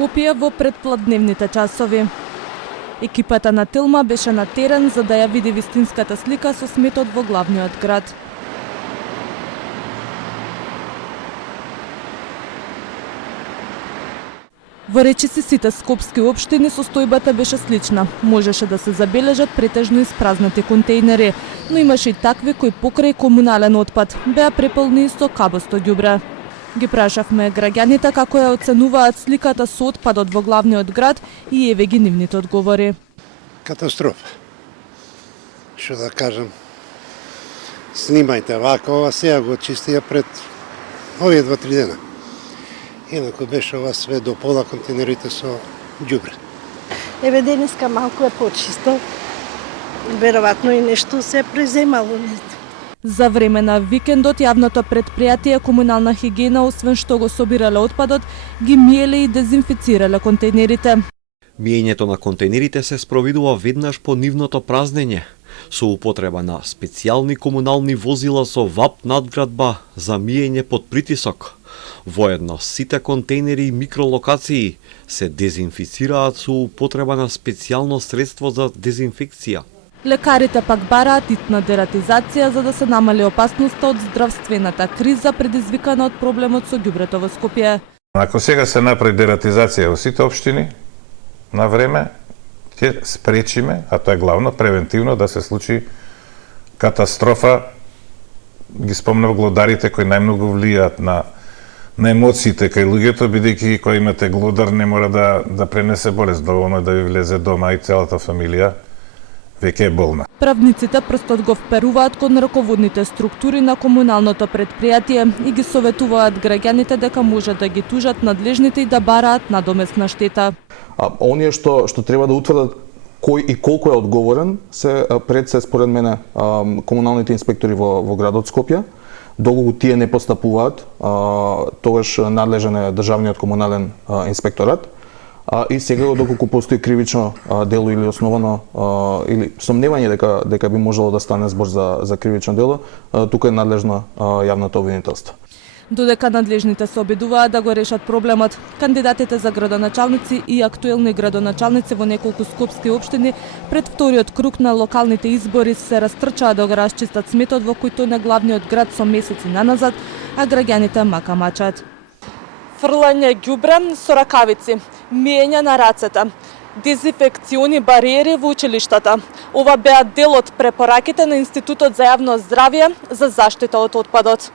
Скопје во предпладневните часови. Екипата на Телма беше на терен за да ја види вистинската слика со сметот во главниот град. Во речиси сите скопски општини состојбата беше слична. Можеше да се забележат претежно испразнати контејнери, но имаше и такви кои покрај комунален отпад беа преполни со кабосто ѓубре. Ги прашавме граѓаните како ја оценуваат сликата со отпадот во главниот град и еве ги нивните одговори. Катастрофа. Што да кажам, снимајте вака, ова сега го чистија пред овие 2-3 дена. Инако беше ова све до пола контейнерите со ѓубре. Еве денеска малку е почисто. Веројатно и нешто се преземало. За време на викендот јавното претпријатие Комунална хигиена, освен што го собирале отпадот, ги миеле и дезинфицирале контейнерите. Миењето на контейнерите се спроведува веднаш по нивното празнење, со употреба на специјални комунални возила со ВАП надградба за миење под притисок. Воедно сите контейнери и микролокации се дезинфицираат со употреба на специјално средство за дезинфекција. Лекарите пак бараат итна дератизација за да се намали опасноста од здравствената криза предизвикана од проблемот со ѓубрето во Скопје. Ако сега се направи дератизација во сите општини, на време ќе спречиме, а тоа е главно, превентивно да се случи катастрофа. Ги спомнав глодарите кои најмногу влијаат на емоциите кај луѓето, бидејќи кој имате глодар не мора да пренесе болест, доволно е да ви влезе дома и целата фамилија веќе е болна. Правниците прстот го вперуваат кон раководните структури на комуналното претпријатие и ги советуваат граѓаните дека можат да ги тужат надлежните и да бараат надомесна штета. Оние што треба да утврдат кој и колку е одговорен се според мене комуналните инспектори во градот Скопје. Доколку тие не постапуваат, тогаш надлежен е државниот комунален инспекторат. И сега доколку постои кривично дело или основано или сомневање дека би можело да стане збор за кривично дело, тука е надлежно јавното обвинителство. Додека надлежните се обидуваат да го решат проблемот, кандидатите за градоначалници и актуелни градоначалници во неколку скопски општини пред вториот круг на локалните избори се растрчаа да го расчистат сметот во кој на главниот град со месеци наназад, а граѓаните мака мачат. Фрлање ѓубре со ракавици, миење на рацете, дезинфекциони бариери во училиштата. Ова беа дел од препораките на Институтот за јавно здравје за заштита од отпадот.